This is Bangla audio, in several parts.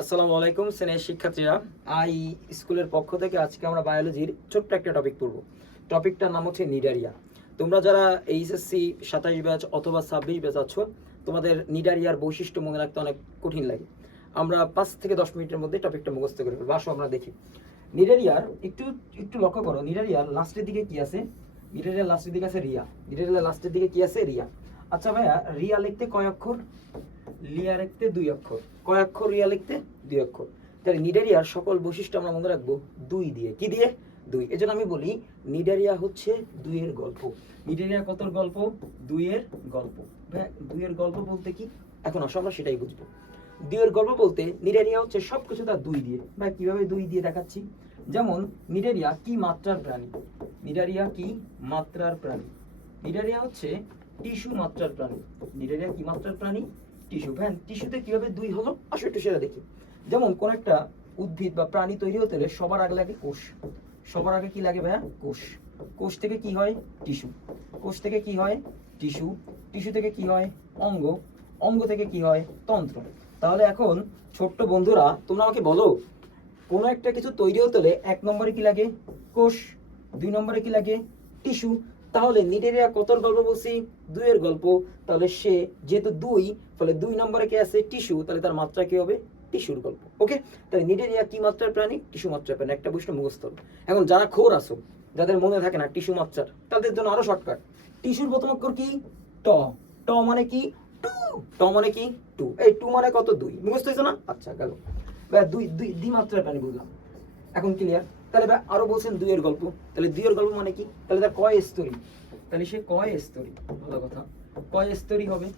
আসসালামু আলাইকুম স্নেহ শিক্ষার্থীরা। আই স্কুলের পক্ষ থেকে আজকে আমরা বায়োলজির ছোট্ট একটা টপিক পড়ব। টপিকটার নাম হচ্ছে নিডারিয়া। তোমরা যারা এইচএসসি সাতাইশ ব্যাচ অথবা ছাব্বিশ ব্যাচ আছো, তোমাদের নিডারিয়ার বৈশিষ্ট্য মনে রাখতে অনেক কঠিন লাগে। আমরা পাঁচ থেকে দশ মিনিটের মধ্যে টপিকটা মুখস্থ করে ফেলব। আসো, আমরা দেখি। নিডারিয়ার, একটু একটু লক্ষ্য করো, নিডারিয়ার লাস্টের দিকে কি আছে? নিডারিয়ার লাস্টের দিকে আছে রিয়া। নিডারিয়ার লাস্টের দিকে কি আছে? রিয়া। আচ্ছা ভাইয়া, রিয়া লিখতে কয় অক্ষর? লিয়া লিখতে দুই অক্ষর। কয় অক্ষর রিয়া লিখতে? দুই অক্ষর। তাহলে নিডারিয়ার সকল বৈশিষ্ট্য আমরা মনে রাখব দুই দিয়ে। কি দিয়ে? দুই। এজন্য আমি বলি নিডারিয়া হচ্ছে দুইয়ের গল্প। নিডারিয়া কতর গল্প? দুইয়ের গল্প। ভাই, দুইয়ের গল্প বলতে কি? এখন আসো আমরা সেটাই বুঝব। দুইয়ের গল্প বলতে নিডারিয়া হচ্ছে সবকিছু তার দুই দিয়ে। বা কীভাবে দুই দিয়ে দেখাচ্ছি? যেমন নিডারিয়া কি মাত্রার প্রাণী? নিডারিয়া কি মাত্রার প্রাণী? নিডারিয়া হচ্ছে টিস্যু মাত্রার প্রাণী। নিডারিয়া কি মাত্রার প্রাণী? টিস্যু ভ্যান টিস্যুতে কীভাবে দুই হলো? আসো একটু সেটা দেখি। যেমন কোন একটা উদ্ভিদ বা প্রাণী তৈরি হতে হলে সবার আগে লাগে কোষ। সবার আগে কি লাগে ভাইয়া? কোষ। কোষ থেকে কি হয়? টিস্যু কোষ থেকে কি হয়? টিস্যু টিস্যু থেকে কি হয়? অঙ্গ। অঙ্গ থেকে কি হয়? তন্ত্র। তাহলে এখন ছোট্ট বন্ধুরা, তোমরা আমাকে বলো, কোনো একটা কিছু তৈরি হতে হলে এক নম্বরে কি লাগে? কোষ। দুই নম্বরে কি লাগে? টিস্যু তাহলে নিডেরিয়া কতর গল্প বলছি? দুইয়ের গল্প। তাহলে সে যেহেতু দুই, ফলে দুই নম্বরে কি আছে? টিস্যু। তাহলে তার মাত্রা কি হবে? টিস্যুর গল্প। ওকে? তাহলে নিডেরিয়া কি মাত্রার প্রাণী? টিস্যু মাত্রার প্রাণী। একটা বৈষ্ণব মুখস্থ। এখন যারা খোর আসো যাদের মনে থাকে না টিস্যু মাত্রার, তাদের জন্য আরও শর্টকাট টিস্যুর প্রথম অক্ষর কি? ট। ট মানে কি? টু। ট মানে কি? টু। এই টু মানে কত? দুই। মুখস্থ হয়েছে না? আচ্ছা গেল। দুই দুই দ্বিমাত্রার প্রাণী বুঝলাম। এখন ক্লিয়ার তাহলে আরও বলছেন দুইয়ের গল্প। তাহলে দুইয়ের গল্প মানে কি? তাহলে তার কয় স্তরী? তাহলে সে কয় স্তরী? ভালো কথা। কয় স্তরী হবে?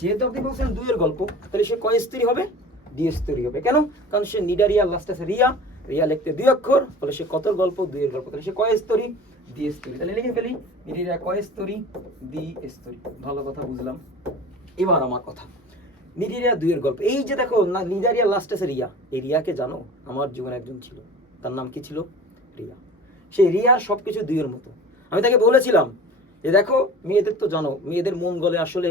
যেহেতু আপনি বলছেন দুইয়ের গল্প, তাহলে সে কয় স্তরী হবে? দ্বিস্তরী হবে। কেন? কারণ সে নিডারিয়া লাস্ট আছে রিয়া। রিয়া লিখতে দুই অক্ষর সে গল্প? দুইয়ের গল্প। তাহলে সে কয় স্তরী? তাহলে লিখে ফেলি, নিডারিয়া কয় স্তরী? ভালো কথা বুঝলাম। এবার আমার কথা। নিডারিয়া দুইয়ের গল্প। এই যে দেখো, না, নিডারিয়া লাস্ট আছে রিয়া। এই রিয়াকে জানো? আমার জীবনে একজন ছিল। তার নাম কি ছিল? রিয়া। সেই রিয়ার সবকিছু দুইয়ের মতো। আমি তাকে বলেছিলাম যে, দেখো, মেয়েদের তো জানো, মেয়েদের মন গলে আসলে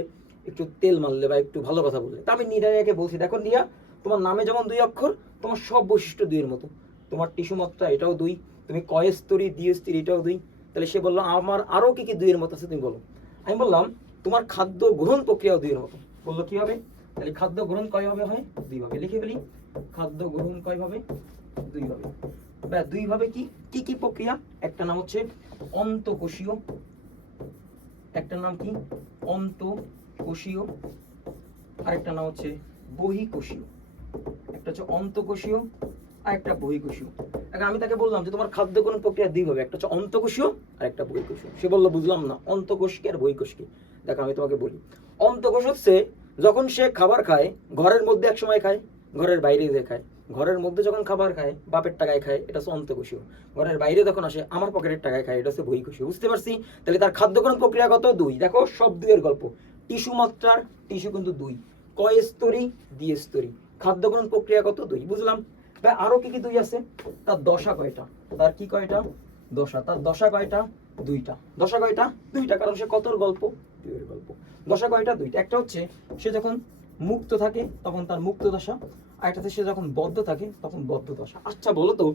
একটু তেল মারলে বা একটু ভালো কথা বললে। তা আমি নিডারিয়াকে বলছি, দেখো রিয়া, তোমার নামে যেমন দুই অক্ষর, তোমার সব বৈশিষ্ট্য দুইয়ের মতো। তোমার টিস্যু মাত্রা এটাও দুই, তুমি কয়েস্তরি দ্বিস্তরি এটাও দুই। তাহলে সে বলল, আমার আরও কী কী দুইয়ের মতো আছে তুমি বলো। আমি বললাম, তোমার খাদ্য গ্রহণ প্রক্রিয়াও দুইয়ের মতো। বলল, কী হবে? তাহলে খাদ্য গ্রহণ কয় ভাবে হয়? দুই ভাবে লিখে ফেলি। খাদ্য গ্রহণ কয় ভাবে দুই বা দুই কি? কি কি প্রক্রিয়া? একটা নাম হচ্ছে অন্তকোষীয়। একটা নাম কি? অন্তকোষীয়। নাম হচ্ছে বহিকোষীয়। একটা হচ্ছে অন্তকোষীয় আর একটা বহিকোষীয়। এখন আমি তাকে বললাম যে তোমার খাদ্য গ্রহণ প্রক্রিয়া দুই ভাবে একটা হচ্ছে অন্তকোষীয় আর একটা বহিকোষীয়। সে বলল, বুঝলাম না। অন্তকোষ কি আর বহিকোষ কি দেখো, আমি তোমাকে বলি। অন্তকোষ হচ্ছে যখন সে খাবার খায়, ঘরের মধ্যে এক সময় খায়, ঘরের বাইরে খায়। ঘরের মধ্যে যখন খাবার খায়, বাপের টাকায় খায়, এটা হচ্ছে অন্তকোষীয়। ঘরের বাইরে যখন আসে, আমার পকেটের টাকায় খায়, এটা হচ্ছে বহিকোষীয়। বুঝতে পারছি? তাহলে তার খাদ্যগ্রহণ প্রক্রিয়া কত? দুই। দেখো, সব দুইয়ের গল্প। টিস্যু মাত্রার, টিস্যু কিন্তু দুই। কয় স্তরী? দ্বি স্তরী। খাদ্যগ্রহণ প্রক্রিয়া কত? দুই। বুঝলাম? ভাই আরও কি কি দুই আছে? তার দশা কয়টা? তার কি কয়টা? দশা। তার দশা কয়টা? দুইটা। দশা কয়টা? দুইটা। কারণ সে কতর গল্প? দুইয়ের গল্প। দশা কয়টা? দুইটা। একটা হচ্ছে, সে যখন মুক্ত থাকে, তখন তার মুক্ত দশা। আর সে যখন বদ্ধ থাকে, তখন বদ্ধ দশা। আচ্ছা বলো তো,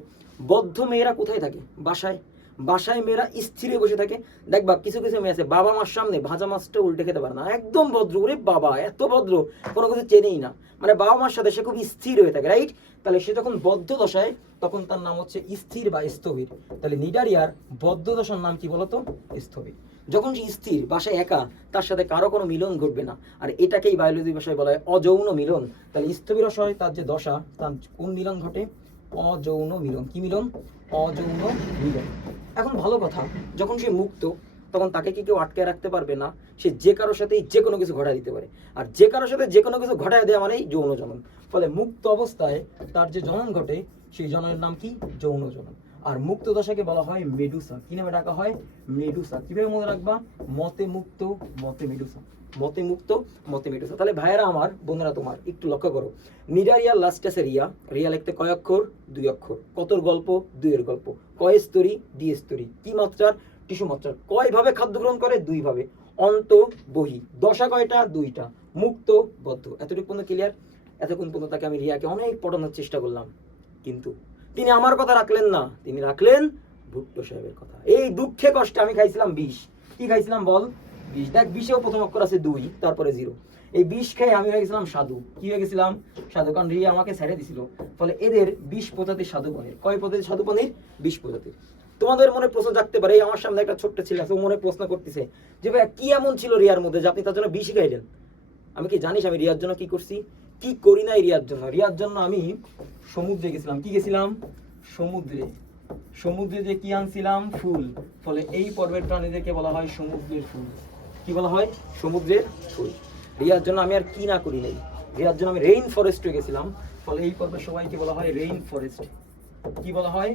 বদ্ধ মেয়েরা কোথায় থাকে? বাসায়? বাসায় মেয়েরা স্থিরে বসে থাকে। দেখবা কিছু কিছু মেয়ে আছে, বাবা মার সামনে ভাজা মাছটা উল্টে খেতে পারে না। একদম ভদ্র, ওরে বাবা, এত ভদ্র, কোনো কিছু চেনেই না। মানে বাবা মার সাথে সে খুব স্থির হয়ে থাকে রাইট তাহলে সে যখন বদ্ধ দশায়, তখন তার নাম হচ্ছে স্থির বা স্থবির। তাহলে নিডারিয়ার বদ্ধ দশার নাম কি বলতো? স্থবির। যখন সে স্থির, বাসায় একা, তার সাথে কারও কোনো মিলন ঘটবে না। আর এটাকেই বায়োলজি ভাষায় বলা হয় অযৌন মিলন। তাহলে স্থবির দশায় তার যে দশা, তার কোন মিলন ঘটে? অযৌন মিলন। কি মিলন? অযৌন মিলন। এখন ভালো কথা, যখন সে মুক্ত, তখন তাকে কি কেউ আটকে রাখতে পারবে না? সে যে কারোর সাথেই যে কোনো কিছু ঘটায় দিতে পারে। আর যে কারোর সাথে যে কোনো কিছু ঘটায় দেওয়া মানেই যৌন জনন। ফলে মুক্ত অবস্থায় তার যে জনন ঘটে, সেই জননের নাম কি? যৌন জনন। আর মুক্ত দশাকে বলা হয় মেডুসা। কি নামে ডাকা হয়? মেডুসা। কীভাবে মনে রাখবা? মতে মুক্ত, মতে মেডুসা। মতে মুক্ত, মতে মেডুসা। তাহলে ভাইয়েরা আমার, বোনেরা তোমার, একটু লক্ষ্য করো। নিডারিয়া লাস্ট আছে রিয়া রিয়া লিখতে কয় অক্ষর? দুই অক্ষর। কতর গল্প? দুইয়ের গল্প। কয় স্তরী? দ্বি স্তরী। কি মাত্রার? টিস্যু মাত্রার। কয় ভাবে খাদ্য গ্রহণ করে? দুই ভাবে অন্ত, বহি। দশা কয়টা? দুইটা। মুক্ত, বদ্ধ। এতটুকু পর্যন্ত ক্লিয়ার এতক্ষণ পর্যন্ত তাকে আমি রিয়াকে অনেক পটানোর চেষ্টা করলাম। কিন্তু তিনি আমার কথা রাখলেন না। তিনি রাখলেন ভুট্টো সাহেবের কথা। এই দুঃখে কষ্টে আমি খাইছিলাম বিষ। কি খাইছিলাম বল? বিষ। দেখ, বিষেও প্রথম অক্ষর আছে দুই, তারপরে জিরো। এই বিষ খেয়ে আমি হয়ে গেছিলাম সাধু। কি হয়ে গেছিলাম? সাধু কারণ রিয়া আমাকে ছেড়ে দিছিল। ফলে এদের বিষ প্রজাতির সাধু পনির। কয় প্রজাতির সাধু পনির? বিষ প্রজাতির। তোমাদের মনে প্রশ্ন জাগতে পারে আমার সামনে একটা ছোট্ট ছেলে আছে মনে প্রশ্ন করতেছে যে ভাই কি এমন ছিল রিয়ার মধ্যে যে আপনি তার জন্য বিষ খাইলেন? আমি কি জানিস আমি রিয়ার জন্য কি করছি? কি করি নাই রিয়ার জন্য? রিয়ার জন্য আমি সমুদ্রে গেছিলাম। কি গেছিলাম? সমুদ্রে। সমুদ্রে যে কি আনছিলাম? ফুল। ফলে এই পর্বের প্রাণীদেরকে বলা হয় সমুদ্রের ফুল। কি বলা হয়? সমুদ্রের ফুল। রিয়ার জন্য আমি আর কি না করি নাই। রিয়ার জন্য আমি রেইন ফরেস্টে গেছিলাম। ফলে এই পর্বের সবাইকে বলা হয় রেইন ফরেস্ট কি বলা হয়?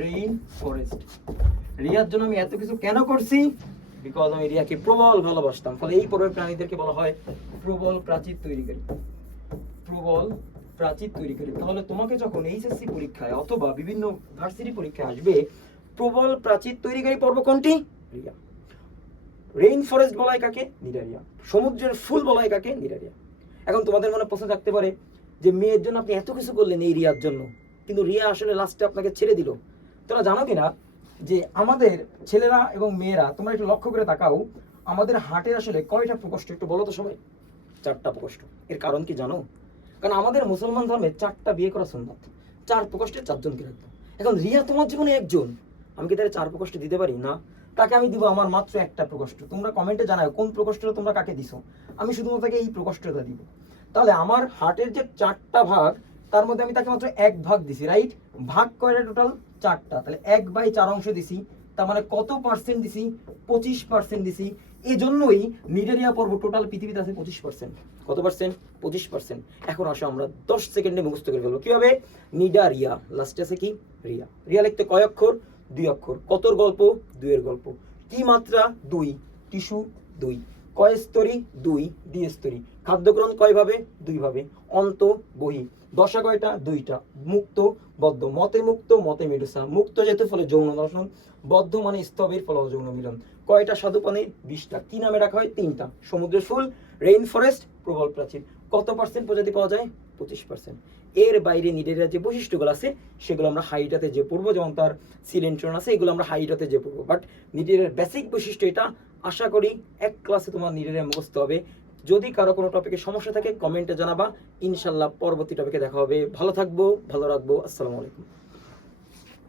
রেইন ফরেস্ট রিয়ার জন্য আমি এত কিছু কেন করছি? বিকজ আমি রিয়াকে প্রবল ভালোবাসতাম। ফলে এই পর্বের প্রাণীদেরকে বলা হয় প্রবল প্রাচীর তৈরিকারী। প্রবল প্রাচীর তৈরিকারী তাহলে তোমাকে যখন এইচএসসি পরীক্ষায় অথবা বিভিন্ন ভার্সিটি পরীক্ষায় আসবে, প্রবল প্রাচীর তৈরিকারী পর্ব কোনটি? রিয়া রেইন ফরেস্ট বলা হয় কাকে? নিরারিয়া সমুদ্রের ফুল বলা হয় কাকে? নিরারিয়া এখন তোমাদের মনে প্রশ্ন থাকতে পারে যে মেয়ের জন্য আপনি এত কিছু করলেন এই রিয়ার জন্য, কিন্তু রিয়া আসলে লাস্টে আপনাকে ছেড়ে দিল। তোমরা জানো কিনা যে আমাদের ছেলেরা এবং মেয়েরা, তোমরা একটু লক্ষ্য করে তাকাও, আমাদের হাটের আসলে কয়টা প্রকোষ্ঠ একটু বলো তো সবাই। চারটা প্রকোষ্ঠ। এর কারণ কি জানো? কারণ আমাদের মুসলমান ধর্মে চারটা বিয়ে করা সুন্নত। চার প্রকোষ্ঠে চারজনকে রাখতো এখন রিয়া তোমার জীবনে একজন। আমি কি তাহলে চার প্রকোষ্ঠ দিতে পারি? না। তাকে আমি দিব আমার মাত্র একটা প্রকোষ্ঠ। তোমরা কমেন্টে জানাও কোন প্রকোষ্ঠটা তোমরা কাকে দিছো। আমি শুধুমাত্র তাকে এই প্রকোষ্ঠটা দিব। তাহলে আমার হার্টের যে চারটা ভাগ, তার মধ্যে আমি তাকে মাত্র এক ভাগ দিছি রাইট ভাগ কয়টা টোটাল চারটা। তাহলে এক বাই চার অংশ দিছি। তার মানে কত পার্সেন্ট দিছি? পঁচিশ পার্সেন্ট দিছি। এই জন্যই নিডেরিয়া পর্ব টোটাল পৃথিবীতে আছে পঁচিশ পার্সেন্ট কত পার্সেন্ট পঁচিশ পার্সেন্ট এখন আসো আমরা দশ সেকেন্ডে মুখস্থ করে ফেলব। কীভাবে? নিডা রিয়া লাস্টে আছে কি? রিয়া। রিয়া লিখতে কয় অক্ষর? দুই অক্ষর। কতর গল্প? দুইয়ের গল্প। কি মাত্রা? দুই। টিস্যু? দুই। কয় স্তরী? দুই। দ্বি স্তরী। খাদ্যগ্রহণ কয়ভাবে দুইভাবে অন্ত, বহি। দশা কয়টা? দুইটা। মুক্ত, বদ্ধ। মতে মুক্ত, মতে মেডুসা মুক্ত যেতে ফলে যৌন দর্শন। বদ্ধ মানে স্তবের ফলে অযৌন মিলন। কয়টা সাধু বিশটা। কি নামে রাখা হয়? তিনটা। সমুদ্রের ফুল রেইন ফরেস্ট প্রবল প্রাচীর। কত পার্সেন্ট প্রজাতি পাওয়া যায়? পঁচিশ পার্সেন্ট এর বাইরে নিডেরিয়া যে বৈশিষ্ট্যগুলো আছে, সেগুলো আমরা হাইটাতে যে পড়ব, যেমন তার সিলেন্ট্রন আছে, এগুলো আমরা হাইটাতে যে পড়ব। বাট নিডেরিয়ার বেসিক বৈশিষ্ট্য এটা। আশা করি এক ক্লাসে তোমার নিডেরিয়া মুখস্থ হবে। যদি কারও কোনো টপিকে সমস্যা থাকে কমেন্টে জানাবা। ইনশাল্লাহ পরবর্তী টপিকে দেখা হবে। ভালো থাকব, ভালো রাখব। আসসালামু আলাইকুম।